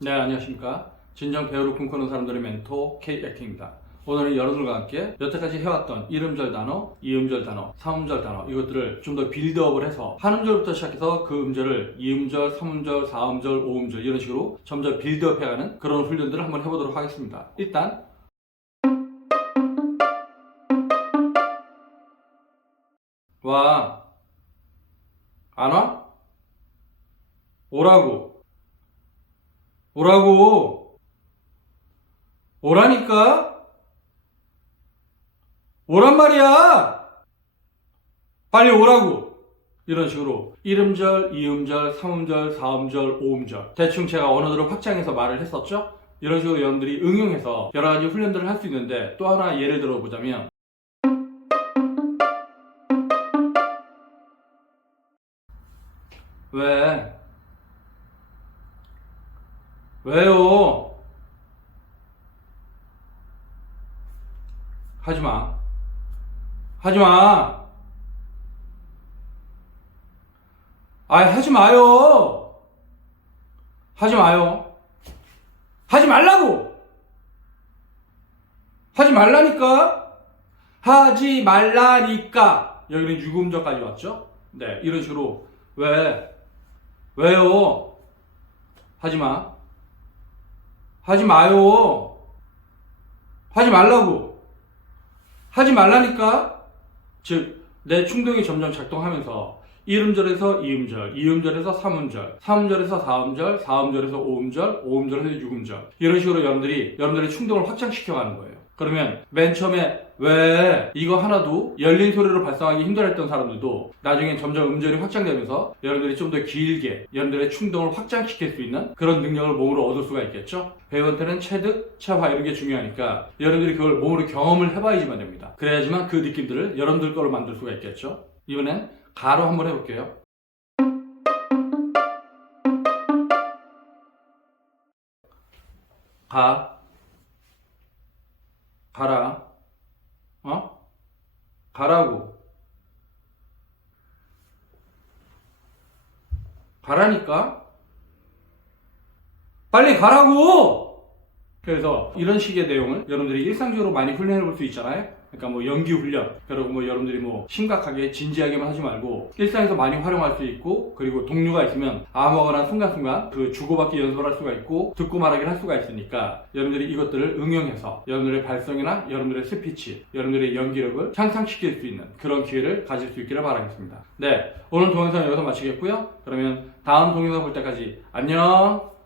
네, 안녕하십니까. 진정 배우를 꿈꾸는 사람들의 멘토 K-액팅입니다. 오늘은 여러분들과 함께 여태까지 해왔던 이음절 단어, 이음절 단어, 삼음절 단어 이것들을 좀 더 빌드업을 해서 한 음절부터 시작해서 그 음절을 이음절, 삼음절, 사음절, 오음절 이런 식으로 점점 빌드업 해가는 그런 훈련들을 한번 해보도록 하겠습니다. 일단 와, 안 와? 오라고. 오라고. 오라니까? 오란 말이야! 빨리 오라고! 이런 식으로 1음절, 2음절, 3음절, 4음절, 5음절 대충 제가 언어들을 확장해서 말을 했었죠? 이런 식으로 여러분들이 응용해서 여러 가지 훈련들을 할 수 있는데 또 하나 예를 들어 보자면 왜? 왜요? 하지 마. 하지 마. 아, 하지 마요. 하지 마요. 하지 말라고. 하지 말라니까. 하지 말라니까. 여기는 유금절까지 왔죠? 네, 이런 식으로 왜? 왜요? 하지 마. 하지 마요. 하지 말라고. 하지 말라니까. 즉, 내 충동이 점점 작동하면서 1음절에서 2음절, 2음절에서 3음절, 3음절에서 4음절, 4음절에서 5음절, 5음절에서 6음절. 이런 식으로 여러분들이 여러분들의 충동을 확장시켜 가는 거예요. 그러면 맨 처음에 왜 이거 하나도 열린 소리로 발성하기 힘들었던 사람들도 나중에 점점 음절이 확장되면서 여러분들이 좀 더 길게 여러분들의 충동을 확장시킬 수 있는 그런 능력을 몸으로 얻을 수가 있겠죠. 배우한테는 체득, 체화 이런 게 중요하니까 여러분들이 그걸 몸으로 경험을 해봐야지만 됩니다. 그래야지만 그 느낌들을 여러분들 거로 만들 수가 있겠죠. 이번엔 가로 한번 해볼게요. 가, 가라, 어? 가라고. 가라니까? 빨리 가라고! 그래서 이런 식의 내용을 여러분들이 일상적으로 많이 훈련해 볼 수 있잖아요? 그러니까 뭐 연기 훈련, 그리고 뭐 여러분들이 뭐 심각하게 진지하게만 하지 말고 일상에서 많이 활용할 수 있고 그리고 동료가 있으면 아무거나 순간순간 그 주고받기 연습을 할 수가 있고 듣고 말하기를 할 수가 있으니까 여러분들이 이것들을 응용해서 여러분들의 발성이나 여러분들의 스피치, 여러분들의 연기력을 향상시킬 수 있는 그런 기회를 가질 수 있기를 바라겠습니다. 네, 오늘 동영상 여기서 마치겠고요. 그러면 다음 동영상 볼 때까지 안녕!